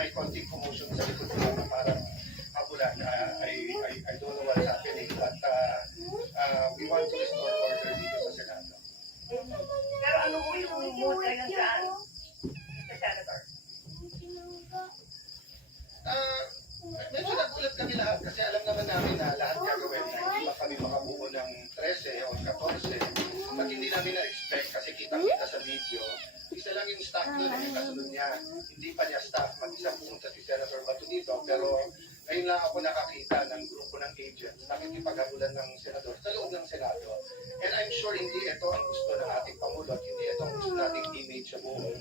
may konting commotion sa likod ko na parang kabulan. I don't know what's happening, but we want to restore order dito sa Senado. Pero ano po yung mood ngayon dyan, Mr. Senator? Medyo nagulat kami lahat kasi alam naman namin na lahat gagawin na hindi pa kami makabuo ng 13 o 14 at hindi namin na-expect kasi kita-kita sa video. Isa lang yung staff doon yung kasunod niya. Hindi pa niya staff. Mag-isa pumunta si Senator Bato dito pero ngayon lang ako nakakita ng grupo ng agents nakikipaghabulan ng senador sa loob ng Senado. And I'm sure hindi ito ang gusto ng ating Pangulo at hindi ito ang gusto nating image sa buong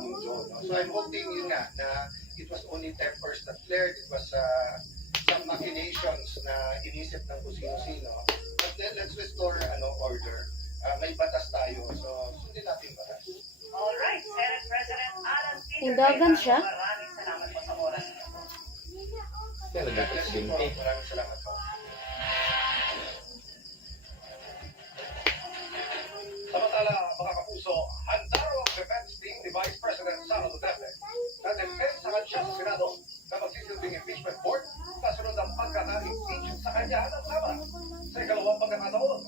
mundo. No? So I'm hoping yun nga na it was only tempers that flared. It was some machinations na inisip ng kung sino-sino. But then let's restore order. May batas tayo. So sundin natin batas. Alright, Senate President Alan Peter Tindagan siya? Maraming salamat po sa oras niyo. Talaga presidente. Maraming salamat po. Samantala, mga kapuso, handa raw ang defense team ni Vice President Sara Duterte na depensahan siya sa Senado na magsisilbing impeachment court kasunod ang pagkaka-impeach sa kanya ng Kamara sa ikalawang pagkakataon.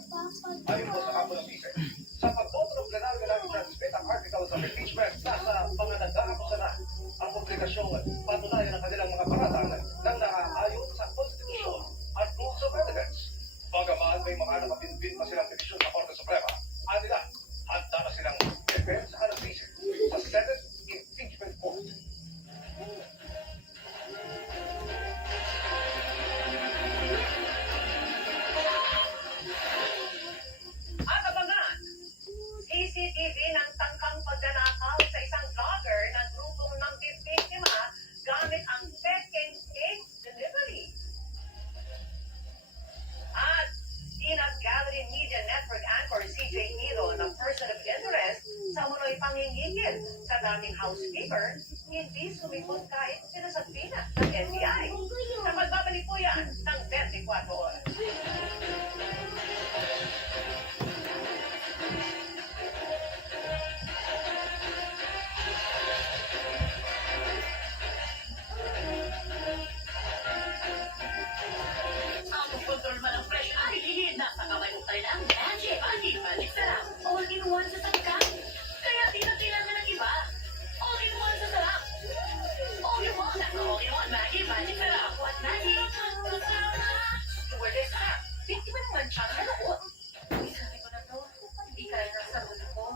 Ayon po sa kampo ng Vice, sa pagboto ng plenaryo na i-transmit ang articles of impeachment, nasa mga nag-aakusa na ang obligasyong patunayan ang kanilang mga paratang ng nakaayon sa konstitusyon at rules of evidence. Bagaman may mga nakapinpin pa silang petisyon sa Korte Suprema, nila, handa na silang depensahan ng Vice sa Senate Impeachment Court. At abangan, CCTV ng tangkang pagnanakaw sa isang vlogger na grupong ng bibiktima gamit ang second case delivery. At Peanut Gallery Media Network anchor CJ Hilo na person of interest sa munoy pangingigil sa dating housekeeper, hindi sumipot kahit sinasabina ng NBI. Sa pagbabalik po yan ng 24 oras. Ang kontrol man ang presyo ay nasa kamay mo pa rin ang Magic Magic Sarap. All-in-one sa sagkan. Kaya di na kailangan ng iba. All-in-one sa sarap. All-in-one. All-in-one Magic Sarap. What Magic? Wala sarap. Biktima naman siya sa loob. Uy, sabi ko na to. Hindi kaya na sa mundo ko.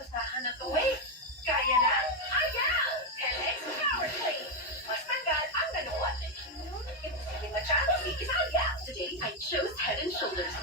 Basahan na to. Wait! Kaya na? Ayaw! LX Power Play. Mas tagal ang ganoon. Imposible masyado. Sige, ayaw. Today, I chose Head and Shoulders.